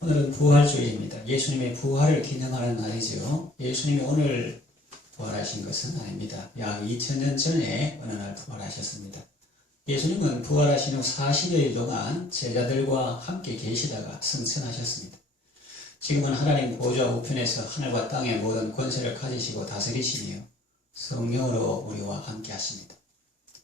오늘은 부활주일입니다. 예수님의 부활을 기념하는 날이죠. 예수님이 오늘 부활하신 것은 아닙니다. 약 2000년 전에 어느 날 부활하셨습니다. 예수님은 부활하신 후 40여일 동안 제자들과 함께 계시다가 승천하셨습니다. 지금은 하나님 보좌 우편에서 하늘과 땅의 모든 권세를 가지시고 다스리시며 성령으로 우리와 함께 하십니다.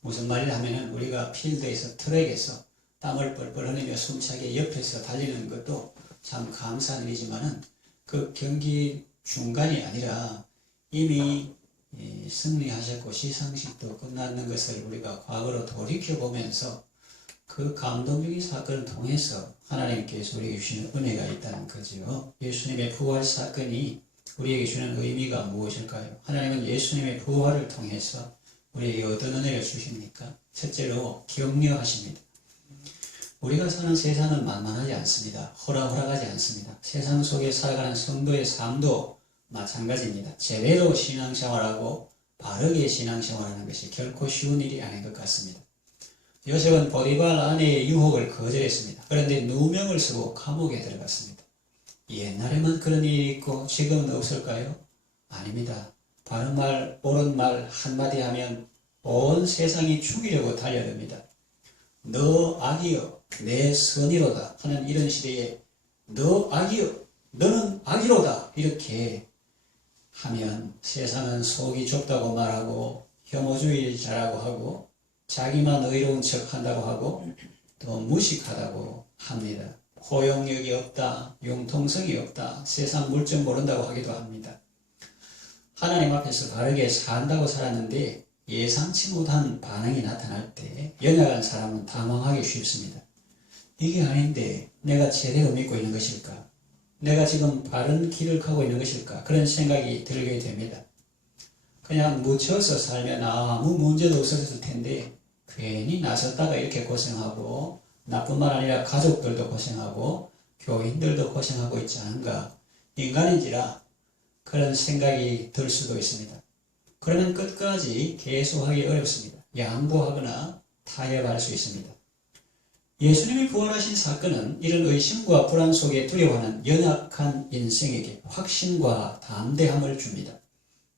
무슨 말이냐 하면은 우리가 필드에서 트랙에서 땀을 뻘뻘 흘리며 숨차게 옆에서 달리는 것도 참 감사한 일이지만은 그 경기 중간이 아니라 이미 승리하셨고 시상식도 끝났는 것을 우리가 과거로 돌이켜보면서 그 감동적인 사건을 통해서 하나님께서 우리에게 주시는 은혜가 있다는 거죠. 예수님의 부활 사건이 우리에게 주는 의미가 무엇일까요? 하나님은 예수님의 부활을 통해서 우리에게 어떤 은혜를 주십니까? 첫째로 격려하십니다. 우리가 사는 세상은 만만하지 않습니다. 호락호락하지 않습니다. 세상 속에 살아가는 성도의 삶도 마찬가지입니다. 제대로 신앙생활하고 바르게 신앙생활하는 것이 결코 쉬운 일이 아닌 것 같습니다. 요셉은 보디발 아내의 유혹을 거절했습니다. 그런데 누명을 쓰고 감옥에 들어갔습니다. 옛날에만 그런 일이 있고 지금은 없을까요? 아닙니다. 바른 말, 옳은 말 한마디 하면 온 세상이 죽이려고 달려듭니다. 너 악이여 내 선이로다 하는 이런 시대에 너 악이여 너는 악이로다 이렇게 하면 세상은 속이 좁다고 말하고 혐오주의자라고 하고 자기만 의로운 척 한다고 하고 또 무식하다고 합니다. 포용력이 없다, 융통성이 없다, 세상 물정 모른다고 하기도 합니다. 하나님 앞에서 바르게 산다고 살았는데 예상치 못한 반응이 나타날 때 연약한 사람은 당황하기 쉽습니다. 이게 아닌데 내가 제대로 믿고 있는 것일까? 내가 지금 바른 길을 가고 있는 것일까? 그런 생각이 들게 됩니다. 그냥 묻혀서 살면 아무 문제도 없었을 텐데 괜히 나섰다가 이렇게 고생하고 나뿐만 아니라 가족들도 고생하고 교인들도 고생하고 있지 않은가? 인간인지라 그런 생각이 들 수도 있습니다. 그러면 끝까지 계속하기 어렵습니다. 양보하거나 타협할 수 있습니다. 예수님이 부활하신 사건은 이런 의심과 불안 속에 두려워하는 연약한 인생에게 확신과 담대함을 줍니다.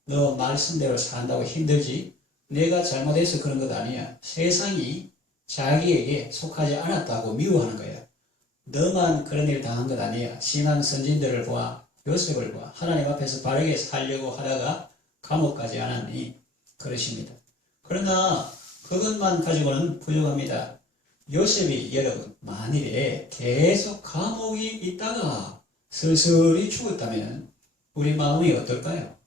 너 말씀대로 산다고 힘들지? 내가 잘못해서 그런 것 아니야. 세상이 자기에게 속하지 않았다고 미워하는 거야. 너만 그런 일 당한 것 아니야. 신앙 선진들을 보아 요셉을 보아 하나님 앞에서 바르게 살려고 하다가 감옥 가지 않았니? 그러십니다. 그러나 그것만 가지고는 부족합니다. 요셉이 여러분 만일에 계속 감옥에 있다가 슬슬이 죽었다면 우리 마음이 어떨까요?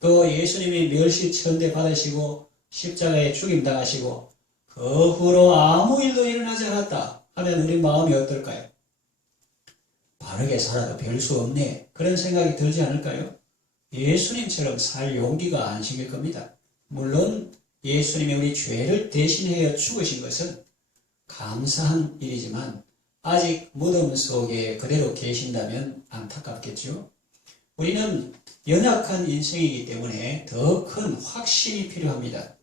또 예수님이 멸시천대 받으시고 십자가에 죽임당하시고 그 후로 아무 일도 일어나지 않았다 하면 우리 마음이 어떨까요? 바르게 살아도 별 수 없네 그런 생각이 들지 않을까요? 예수님처럼 살 용기가 안 생길 겁니다. 물론 예수님이 우리 죄를 대신하여 죽으신 것은 감사한 일이지만 아직 무덤 속에 그대로 계신다면 안타깝겠죠. 우리는 연약한 인생이기 때문에 더 큰 확신이 필요합니다.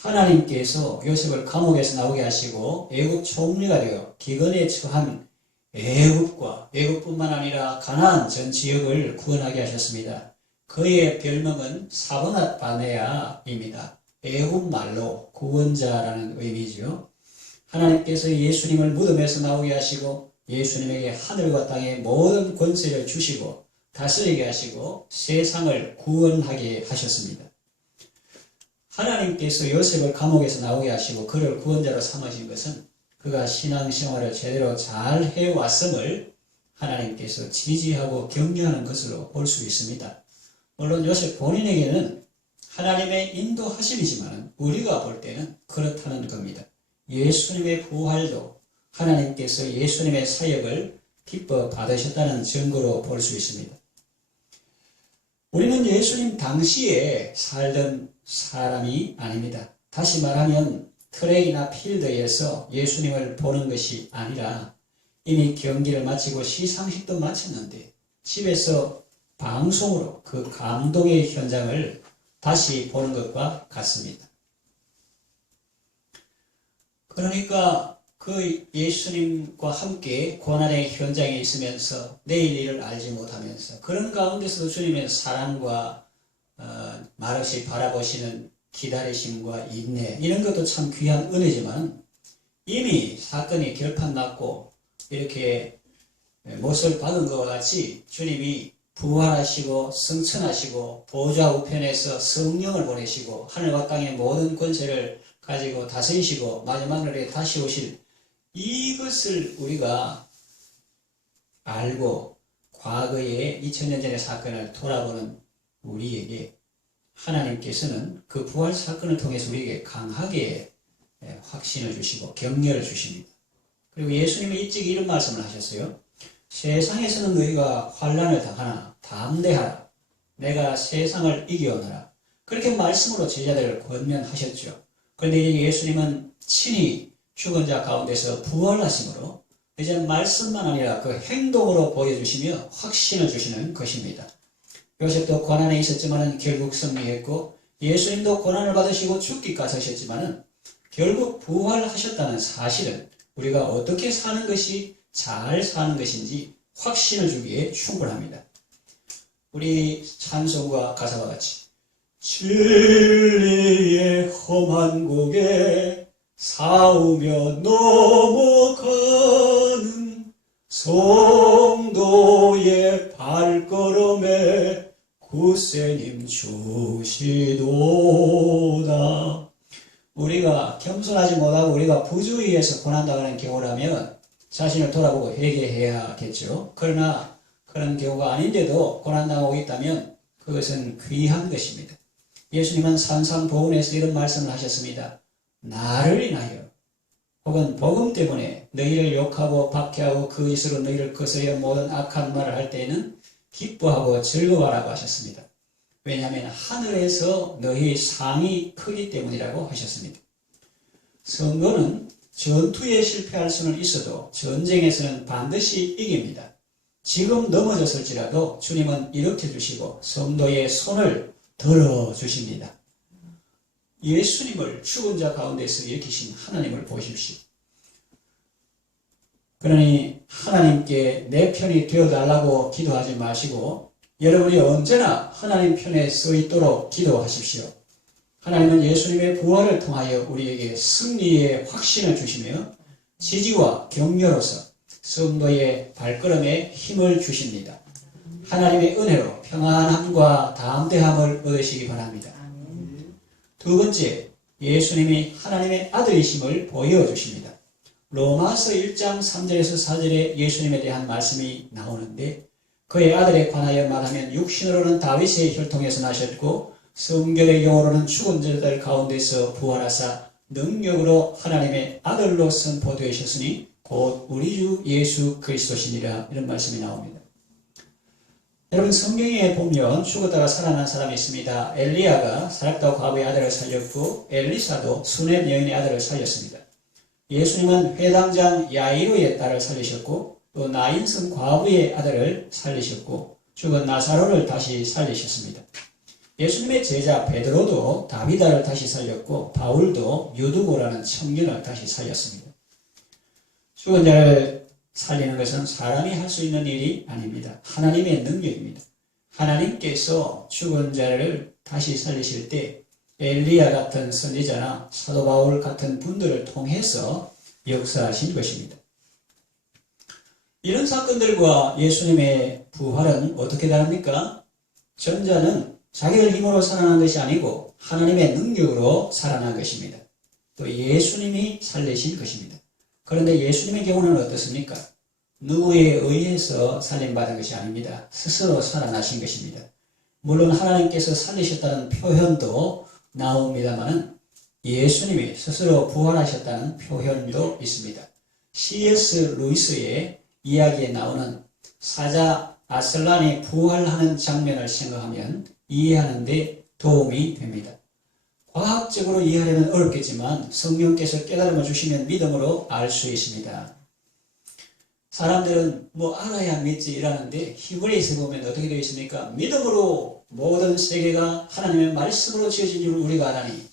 하나님께서 요셉을 감옥에서 나오게 하시고 애굽 총리가 되어 기근에 처한 애굽뿐만 아니라 가나안 전 지역을 구원하게 하셨습니다. 그의 별명은 사브낫 바네아입니다. 애굽 말로 구원자라는 의미죠. 하나님께서 예수님을 무덤에서 나오게 하시고 예수님에게 하늘과 땅의 모든 권세를 주시고 다스리게 하시고 세상을 구원하게 하셨습니다. 하나님께서 요셉을 감옥에서 나오게 하시고 그를 구원자로 삼으신 것은 그가 신앙생활을 제대로 잘 해왔음을 하나님께서 지지하고 격려하는 것으로 볼 수 있습니다. 물론 요셉 본인에게는 하나님의 인도하심이지만 우리가 볼 때는 그렇다는 겁니다. 예수님의 부활도 하나님께서 예수님의 사역을 기뻐 받으셨다는 증거로 볼 수 있습니다. 우리는 예수님 당시에 살던 사람이 아닙니다. 다시 말하면 트랙이나 필드에서 예수님을 보는 것이 아니라 이미 경기를 마치고 시상식도 마쳤는데 집에서 방송으로 그 감동의 현장을 다시 보는 것과 같습니다. 그러니까 그 예수님과 함께 고난의 현장에 있으면서 내일 일을 알지 못하면서 그런 가운데서도 주님의 사랑과 말없이 바라보시는 기다리심과 인내, 이런 것도 참 귀한 은혜지만 이미 사건이 결판 났고 이렇게 못을 박은 것과 같이 주님이 부활하시고 승천하시고 보좌 우편에서 성령을 보내시고 하늘과 땅의 모든 권세를 가지고 다스리시고 마지막 날에 다시 오실, 이것을 우리가 알고 과거의 2000년 전의 사건을 돌아보는 우리에게 하나님께서는 그 부활 사건을 통해서 우리에게 강하게 확신을 주시고 격려를 주십니다. 그리고 예수님이 일찍 이런 말씀을 하셨어요. 세상에서는 너희가 환난을 당하나 담대하라. 내가 세상을 이겨오너라. 그렇게 말씀으로 제자들을 권면하셨죠. 그런데 이제 예수님은 친히 죽은 자 가운데서 부활하심으로 이제 말씀만 아니라 그 행동으로 보여주시며 확신을 주시는 것입니다. 요셉도 고난에 있었지만 결국 승리했고 예수님도 고난을 받으시고 죽기까지 하셨지만 결국 부활하셨다는 사실은 우리가 어떻게 사는 것이 잘 사는 것인지 확신을 주기에 충분합니다. 우리 찬송과 가사와 같이 진리의 험한 고개 사우며 넘어가는 성도의 발걸음에 구세님 주시도다. 우리가 겸손하지 못하고 우리가 부주의해서 고난당하는 경우라면 자신을 돌아보고 회개해야겠죠. 그러나 그런 경우가 아닌데도 고난당하고 있다면 그것은 귀한 것입니다. 예수님은 산상보훈에서 이런 말씀을 하셨습니다. 나를 인하여 혹은 복음 때문에 너희를 욕하고 박해하고 그 이스로 너희를 거스려 모든 악한 말을 할 때에는 기뻐하고 즐거워하라고 하셨습니다. 왜냐하면 하늘에서 너희의 상이 크기 때문이라고 하셨습니다. 선거는 전투에 실패할 수는 있어도 전쟁에서는 반드시 이깁니다. 지금 넘어졌을지라도 주님은 일으켜 주시고 성도의 손을 들어주십니다. 예수님을 죽은 자 가운데서 일으키신 하나님을 보십시오. 그러니 하나님께 내 편이 되어달라고 기도하지 마시고 여러분이 언제나 하나님 편에 서 있도록 기도하십시오. 하나님은 예수님의 부활을 통하여 우리에게 승리의 확신을 주시며 지지와 격려로서 성도의 발걸음에 힘을 주십니다. 하나님의 은혜로 평안함과 담대함을 얻으시기 바랍니다. 두 번째, 예수님이 하나님의 아들이심을 보여주십니다. 로마서 1장 3절에서 4절에 예수님에 대한 말씀이 나오는데 그의 아들에 관하여 말하면 육신으로는 다윗의 혈통에서 나셨고 성결의 영으로는 죽은 자들 가운데서 부활하사 능력으로 하나님의 아들로 선포되셨으니 곧 우리 주 예수 그리스도시니라, 이런 말씀이 나옵니다. 여러분, 성경에 보면 죽었다가 살아난 사람이 있습니다. 엘리야가 사렙다 과부의 아들을 살렸고 엘리사도 수넴 여인의 아들을 살렸습니다. 예수님은 회당장 야이로의 딸을 살리셨고 또 나인성 과부의 아들을 살리셨고 죽은 나사로를 다시 살리셨습니다. 예수님의 제자 베드로도 다비다를 다시 살렸고 바울도 유두고라는 청년을 다시 살렸습니다. 죽은 자를 살리는 것은 사람이 할 수 있는 일이 아닙니다. 하나님의 능력입니다. 하나님께서 죽은 자를 다시 살리실 때 엘리야 같은 선지자나 사도 바울 같은 분들을 통해서 역사하신 것입니다. 이런 사건들과 예수님의 부활은 어떻게 다릅니까? 전자는 자기들 힘으로 살아난 것이 아니고 하나님의 능력으로 살아난 것입니다. 또 예수님이 살리신 것입니다. 그런데 예수님의 경우는 어떻습니까? 누구에 의해서 살림받은 것이 아닙니다. 스스로 살아나신 것입니다. 물론 하나님께서 살리셨다는 표현도 나옵니다만 예수님이 스스로 부활하셨다는 표현도 있습니다. C.S. 루이스의 이야기에 나오는 사자 아슬란이 부활하는 장면을 생각하면 이해하는 데 도움이 됩니다. 과학적으로 이해하려면 어렵겠지만 성령께서 깨달음을 주시면 믿음으로 알 수 있습니다. 사람들은 뭐 알아야 믿지 이라는데 히브리서에 보면 어떻게 되어 있습니까? 믿음으로 모든 세계가 하나님의 말씀으로 지어진 줄 우리가 아나니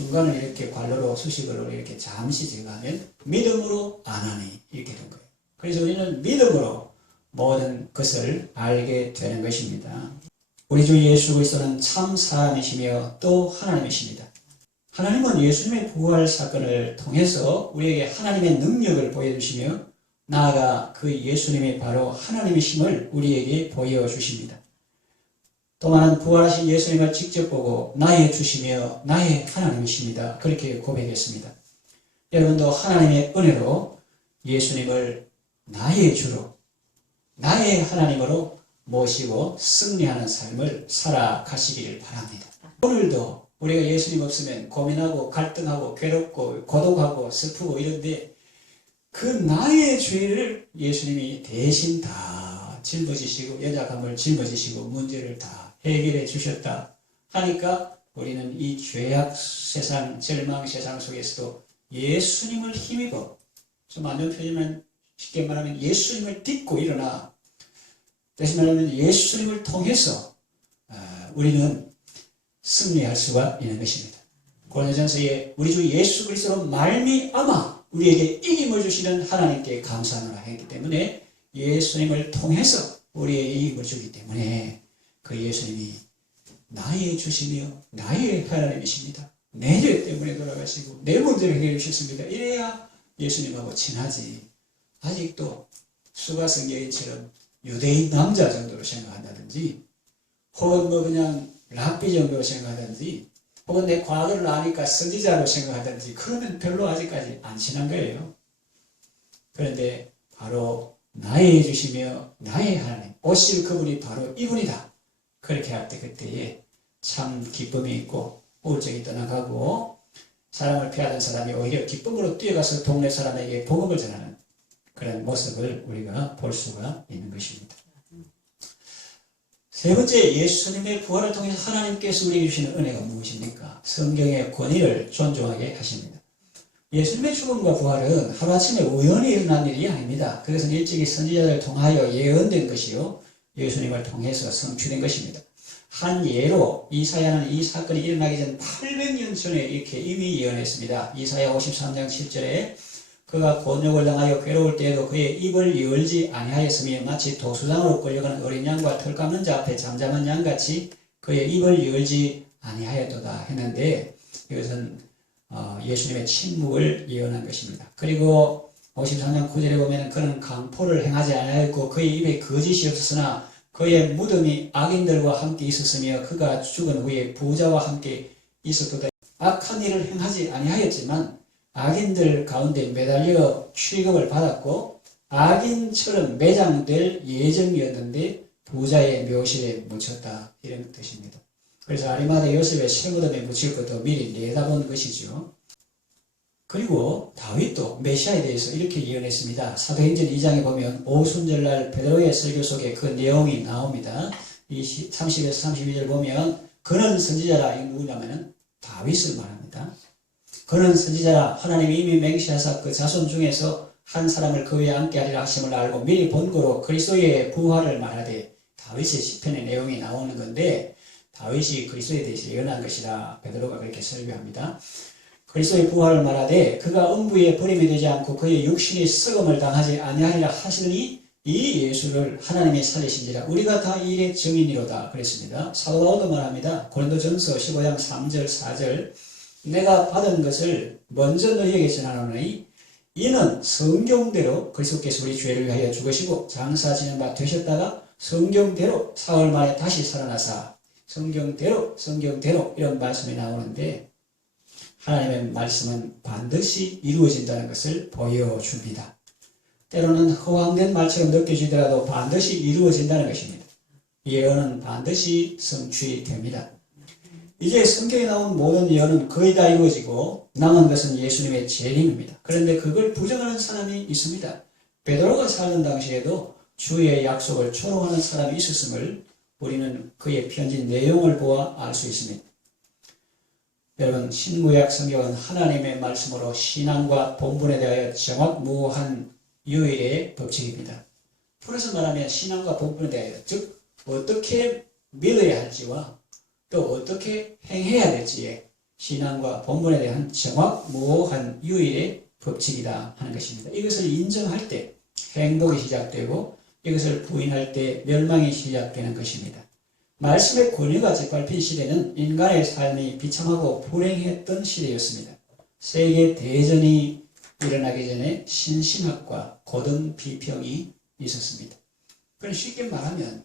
순간을 이렇게 관로로 수식어로 이렇게 잠시 제거하면 믿음으로 아나니 이렇게 된 거예요. 그래서 우리는 믿음으로 모든 것을 알게 되는 것입니다. 우리 주 예수 그리스도는 참 사람이시며 또 하나님이십니다. 하나님은 예수님의 부활 사건을 통해서 우리에게 하나님의 능력을 보여주시며 나아가 그 예수님이 바로 하나님이심을 우리에게 보여주십니다. 또한 부활하신 예수님을 직접 보고 나의 주시며 나의 하나님이십니다. 그렇게 고백했습니다. 여러분도 하나님의 은혜로 예수님을 나의 주로 나의 하나님으로 모시고 승리하는 삶을 살아가시기를 바랍니다. 오늘도 우리가 예수님 없으면 고민하고 갈등하고 괴롭고 고독하고 슬프고 이런데 그 나의 죄를 예수님이 대신 다 짊어지시고 연약함을 짊어지시고 문제를 다 해결해 주셨다 하니까 우리는 이 죄악 세상 절망 세상 속에서도 예수님을 힘입어 좀 안 좋은 표현은 쉽게 말하면 예수님을 딛고 일어나 다시 말하면 예수님을 통해서 우리는 승리할 수가 있는 것입니다. 고린도전서에 우리 주 예수 그리스도로 말미암아 우리에게 이김을 주시는 하나님께 감사하노라 했기 때문에 예수님을 통해서 우리에게 이김을 주기 때문에 그 예수님이 나의 주시며 나의 하나님이십니다. 내 죄 때문에 돌아가시고 내 문제를 해결해 주셨습니다. 이래야 예수님하고 친하지. 아직도 수가성여인처럼 유대인 남자 정도로 생각한다든지 혹은 뭐 그냥 랍비 정도로 생각하든지 혹은 내 과거를 아니까 선지자로 생각하든지 그러면 별로 아직까지 안 친한 거예요. 그런데 바로 나의 주시며 나의 하나님 오실 그분이 바로 이분이다. 그렇게 할 때 그때에 참 기쁨이 있고 우울증이 떠나가고 사랑을 피하던 사람이 오히려 기쁨으로 뛰어가서 동네 사람에게 복음을 전하는 그런 모습을 우리가 볼 수가 있는 것입니다. 세 번째, 예수님의 부활을 통해서 하나님께서 우리에게 주시는 은혜가 무엇입니까? 성경의 권위를 존중하게 하십니다. 예수님의 죽음과 부활은 하루아침에 우연히 일어난 일이 아닙니다. 그것은 일찍이 선지자들을 통하여 예언된 것이요 예수님을 통해서 성취된 것입니다. 한 예로 이사야는 이 사건이 일어나기 전 800년 전에 이렇게 이미 예언했습니다. 이사야 53장 7절에 그가 곤욕을 당하여 괴로울 때에도 그의 입을 열지 아니하였으며 마치 도수장으로 끌려가는 어린 양과 털 감는 자 앞에 잠잠한 양같이 그의 입을 열지 아니하였도다 했는데 이것은 예수님의 침묵을 예언한 것입니다. 그리고 53장 9절에 보면 그는 강포를 행하지 아니하였고 그의 입에 거짓이 없었으나 그의 무덤이 악인들과 함께 있었으며 그가 죽은 후에 부자와 함께 있었도다. 악한 일을 행하지 아니하였지만 악인들 가운데 매달려 취급을 받았고 악인처럼 매장될 예정이었는데 부자의 묘실에 묻혔다 이런 뜻입니다. 그래서 아리마대 요셉의 쇠무덤에 묻힐 것도 미리 내다본 것이죠. 그리고 다윗도 메시아에 대해서 이렇게 예언했습니다. 사도행전 2장에 보면 오순절날 베드로의 설교 속에 그 내용이 나옵니다. 30에서 32절 보면 그는 선지자라. 이 누구냐면 다윗을 말합니다. 그는 선지자라. 하나님이 이미 맹세하사 그 자손 중에서 한 사람을 그 위에 앉게 하리라 하심을 알고 미리 본고로 그리스도의 부활을 말하되 다윗의 시편의 내용이 나오는 건데 다윗이 그리스도에 대해서 예언한 것이라 베드로가 그렇게 설교합니다. 그리스도의 부활을 말하되 그가 음부에 버림이 되지 않고 그의 육신이 썩음을 당하지 아니하리라 하시니 이 예수를 하나님이 살리신지라 우리가 다 이 일의 증인이로다 그랬습니다. 사도 바울도 말합니다. 고린도전서 15장 3절 4절 내가 받은 것을 먼저 너희에게 전하노니 이는 성경대로 그리스도께서 우리 죄를 위하여 죽으시고 장사 지는 바 되셨다가 성경대로 사흘 만에 다시 살아나사 성경대로 이런 말씀이 나오는데 하나님의 말씀은 반드시 이루어진다는 것을 보여줍니다. 때로는 허황된 말처럼 느껴지더라도 반드시 이루어진다는 것입니다. 예언은 반드시 성취됩니다. 이제 성경에 나온 모든 예언은 거의 다 이루어지고 남은 것은 예수님의 재림입니다. 그런데 그걸 부정하는 사람이 있습니다. 베드로가 살던 당시에도 주의 약속을 초롱하는 사람이 있었음을 우리는 그의 편지 내용을 보아 알 수 있습니다. 여러분, 신구약 성경은 하나님의 말씀으로 신앙과 본분에 대하여 정확무한 유일의 법칙입니다. 풀어서 말하면 신앙과 본분에 대하여, 즉 어떻게 믿어야 할지와 또 어떻게 행해야 될지에 신앙과 본문에 대한 정확무오한 유일의 법칙이다 하는 것입니다. 이것을 인정할 때 행복이 시작되고 이것을 부인할 때 멸망이 시작되는 것입니다. 말씀의 권위가 짓밟힌 시대는 인간의 삶이 비참하고 불행했던 시대였습니다. 세계 대전이 일어나기 전에 신신학과 고등 비평이 있었습니다. 그럼 쉽게 말하면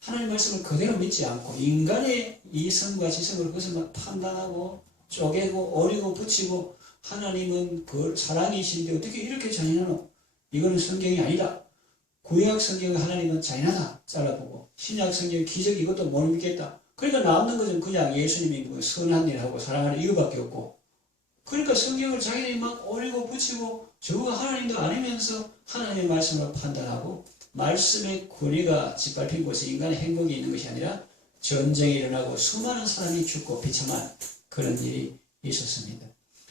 하나님 말씀을 그대로 믿지 않고 인간의 이성과 지성으로 그것을 막 판단하고 쪼개고 어리고 붙이고 하나님은 그 사랑이신데 어떻게 이렇게 잔인하노? 이거는 성경이 아니다. 구약 성경의 하나님은 잔인하다 잘라보고 신약 성경의 기적 이것도 못 믿겠다. 그러니까 남는 것은 그냥 예수님이 뭐 선한 일하고 사랑하는 이거밖에 없고 그러니까 성경을 자기들이 막 어리고 붙이고 저가 하나님도 아니면서 하나님의 말씀으로 판단하고 말씀의 권위가 짓밟힌 곳에 인간의 행복이 있는 것이 아니라 전쟁이 일어나고 수많은 사람이 죽고 비참한 그런 일이 있었습니다.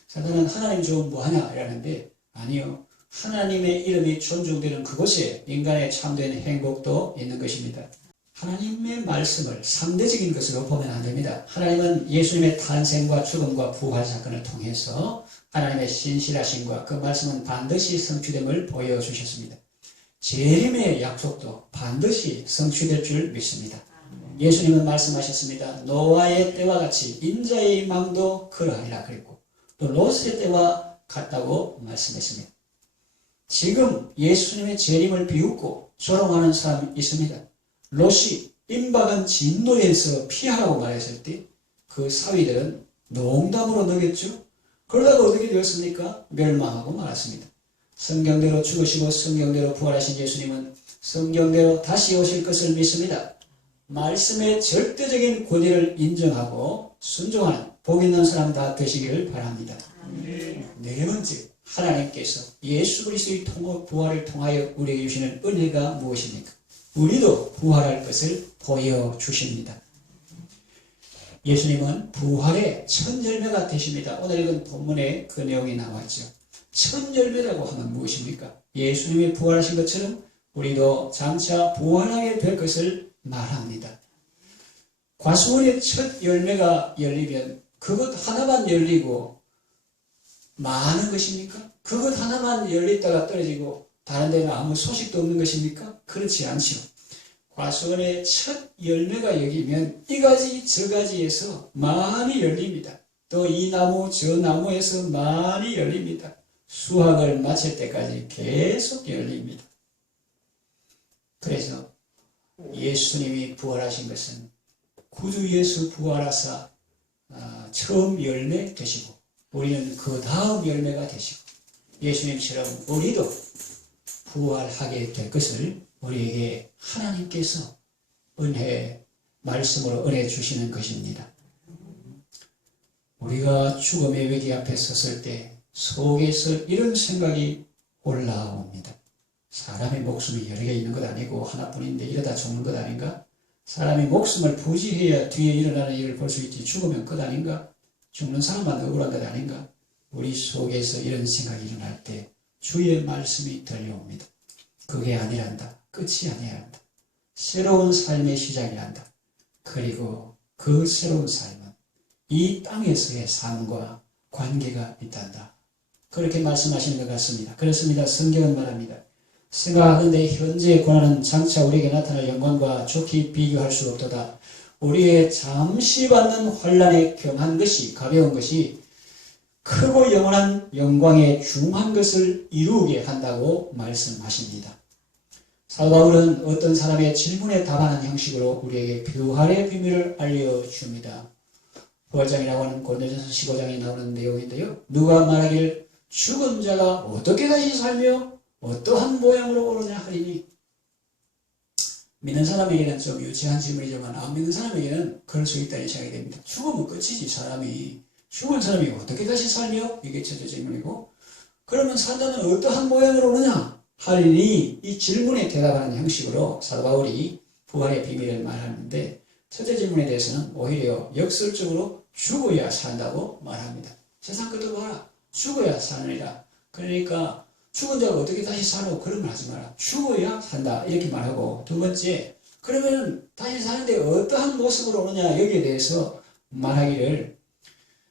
사탄은 하나님 좋으면 뭐하냐 이러는데 아니요. 하나님의 이름이 존중되는 그곳에 인간의 참된 행복도 있는 것입니다. 하나님의 말씀을 상대적인 것으로 보면 안 됩니다. 하나님은 예수님의 탄생과 죽음과 부활 사건을 통해서 하나님의 신실하심과 그 말씀은 반드시 성취됨을 보여주셨습니다. 재림의 약속도 반드시 성취될 줄 믿습니다. 예수님은 말씀하셨습니다. 노아의 때와 같이 인자의 망도 그러하리라 그랬고 또 롯의 때와 같다고 말씀했습니다. 지금 예수님의 재림을 비웃고 조롱하는 사람이 있습니다. 롯이 임박한 진노에서 피하라고 말했을 때 그 사위들은 농담으로 넘겼죠. 그러다가 어떻게 되었습니까? 멸망하고 말았습니다. 성경대로 죽으시고 성경대로 부활하신 예수님은 성경대로 다시 오실 것을 믿습니다. 말씀의 절대적인 권위를 인정하고 순종하는 복 있는 사람 다 되시기를 바랍니다. 네 번째, 하나님께서 예수 그리스도의 부활을 통하여 우리에게 주시는 은혜가 무엇입니까? 우리도 부활할 것을 보여주십니다. 예수님은 부활의 첫 열매가 되십니다. 오늘 읽은 본문에 그 내용이 나왔죠. 첫 열매라고 하면 무엇입니까? 예수님이 부활하신 것처럼 우리도 장차 부활하게 될 것을 말합니다. 과수원의 첫 열매가 열리면 그것 하나만 열리고 많은 것입니까? 그것 하나만 열렸다가 떨어지고 다른 데는 아무 소식도 없는 것입니까? 그렇지 않죠. 과수원의 첫 열매가 열리면 이 가지 저 가지에서 많이 열립니다. 또 이 나무 저 나무에서 많이 열립니다. 수확을 마칠 때까지 계속 열립니다. 그래서 예수님이 부활하신 것은 구주 예수 부활하사 처음 열매 되시고 우리는 그 다음 열매가 되시고 예수님처럼 우리도 부활하게 될 것을 우리에게 하나님께서 말씀으로 은혜 주시는 것입니다. 우리가 죽음의 위기 앞에 섰을 때 속에서 이런 생각이 올라옵니다. 사람의 목숨이 여러 개 있는 것 아니고 하나뿐인데 이러다 죽는 것 아닌가? 사람이 목숨을 부지해야 뒤에 일어나는 일을 볼 수 있지 죽으면 끝 아닌가? 죽는 사람만 억울한 것 아닌가? 우리 속에서 이런 생각이 일어날 때 주의 말씀이 들려옵니다. 그게 아니란다. 끝이 아니란다. 새로운 삶의 시작이란다. 그리고 그 새로운 삶은 이 땅에서의 삶과 관계가 있단다. 그렇게 말씀하시는 것 같습니다. 그렇습니다. 성경은 말합니다. 생각하건대 현재의 고난은 장차 우리에게 나타날 영광과 좋게 비교할 수 없도다. 우리의 잠시 받는 환난에 경한 것이 가벼운 것이 크고 영원한 영광에 중한 것을 이루게 한다고 말씀하십니다. 사도 바울은 어떤 사람의 질문에 답하는 형식으로 우리에게 부활의 비밀을 알려줍니다. 부활장이라고 하는 고린도전서 15장에 나오는 내용인데요. 누가 말하기를 죽은 자가 어떻게 다시 살며 어떠한 모양으로 오르냐 하리니. 믿는 사람에게는 좀 유치한 질문이지만 안 믿는 사람에게는 그럴 수 있다는 생각이 됩니다. 죽으면 끝이지 사람이. 죽은 사람이 어떻게 다시 살며? 이게 첫째 질문이고 그러면 산다는 어떠한 모양으로 오느냐 하리니 이 질문에 대답하는 형식으로 사도 바울이 부활의 비밀을 말하는데 첫째 질문에 대해서는 오히려 역설적으로 죽어야 산다고 말합니다. 세상 것도 봐라. 죽어야 사느니라. 그러니까 죽은 자가 어떻게 다시 살아? 그런 말 하지 마라. 죽어야 산다. 이렇게 말하고 두 번째 그러면 다시 사는데 어떠한 모습으로 오느냐 여기에 대해서 말하기를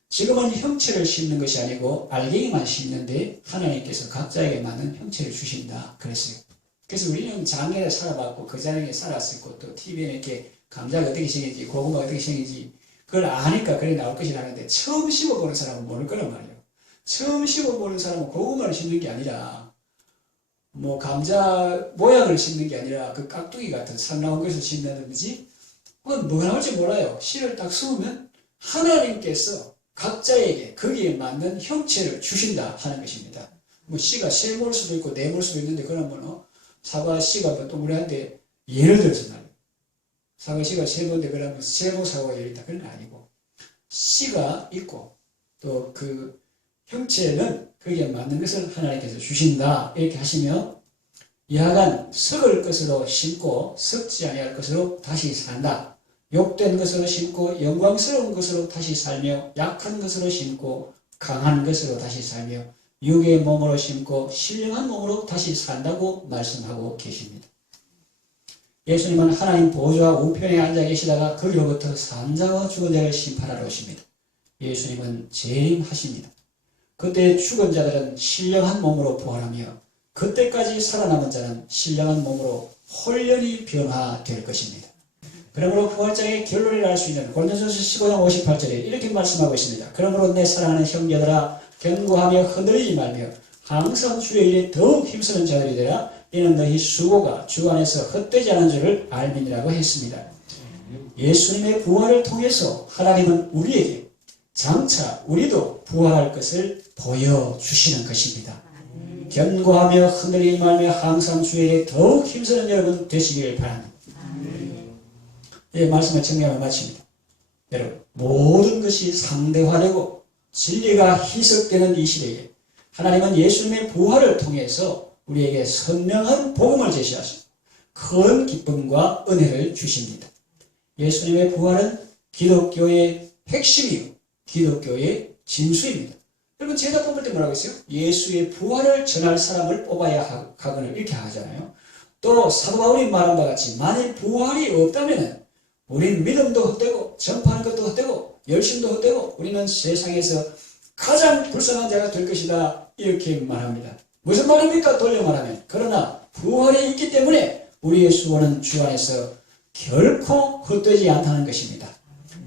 지금은 형체를 심는 것이 아니고 알갱이만 심는데 하나님께서 각자에게 맞는 형체를 주신다 그랬어요. 그래서 우리는 작년에 살아봤고 그 작년에 살았었고 또 TV에 이렇게 감자가 어떻게 생긴지 고구마가 어떻게 생긴지 그걸 아니까 그래 나올 것이라는데 처음 심어보는 사람은 모를 거란 말이에요. 처음 심어보는 사람은 고구마를 심는 게 아니라 뭐 감자 모양을 심는 게 아니라 그 깍두기 같은 살 나온 것을 심는다든지 그건 뭐가 나올지 몰라요. 씨를 딱 심으면 하나님께서 각자에게 거기에 맞는 형체를 주신다 하는 것입니다. 뭐 씨가 세 몰 수도 있고 네 몰 수도 있는데 그러면 사과 씨가 또 우리한테 예를 들어서 말이에요. 사과 씨가 세 번인데 그러면 세 번 사과가 열리다 그런 건 아니고 씨가 있고 또 그 형체는 거기에 맞는 것을 하나님께서 주신다 이렇게 하시면 야간 썩을 것으로 심고 썩지 아니할 것으로 다시 산다. 욕된 것으로 심고 영광스러운 것으로 다시 살며 약한 것으로 심고 강한 것으로 다시 살며 육의 몸으로 심고 신령한 몸으로 다시 산다고 말씀하고 계십니다. 예수님은 하나님 보좌 우편에 앉아 계시다가 거기로부터 산자와 죽은 자를 심판하러 오십니다. 예수님은 재림하십니다. 그때 죽은 자들은 신령한 몸으로 부활하며 그때까지 살아남은 자는 신령한 몸으로 홀연히 변화될 것입니다. 그러므로 부활장의 결론을 알 수 있는 고린도전서 15장 58절에 이렇게 말씀하고 있습니다. 그러므로 내 사랑하는 형제들아 견고하며 흔들리지 말며 항상 주의 일에 더욱 힘쓰는 자들이 되라. 이는 너희 수고가 주 안에서 헛되지 않은 줄을 알미니라고 했습니다. 예수님의 부활을 통해서 하나님은 우리에게 장차 우리도 부활할 것을 보여주시는 것입니다. 견고하며 흔들리지 말며 항상 주의 일에 더욱 힘쓰는 여러분 되시길 바랍니다. 이 말씀을 정리하며 마칩니다. 여러분, 모든 것이 상대화되고 진리가 희석되는 이 시대에 하나님은 예수님의 부활을 통해서 우리에게 선명한 복음을 제시하시고 큰 기쁨과 은혜를 주십니다. 예수님의 부활은 기독교의 핵심이요 기독교의 진수입니다. 여러분 제가 뽑을 때 뭐라고 했어요? 예수의 부활을 전할 사람을 뽑아야 하거늘 이렇게 하잖아요. 또 사도 바울이 말한 바와 같이 만일 부활이 없다면 우리는 믿음도 헛되고 전파하는 것도 헛되고 열심도 헛되고 우리는 세상에서 가장 불쌍한 자가 될 것이다 이렇게 말합니다. 무슨 말입니까? 돌려 말하면 그러나 부활이 있기 때문에 우리의 수고는 주 안에서 결코 헛되지 않다는 것입니다.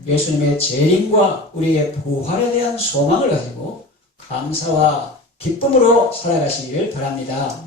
예수님의 재림과 우리의 부활에 대한 소망을 가지고 감사와 기쁨으로 살아가시기를 바랍니다.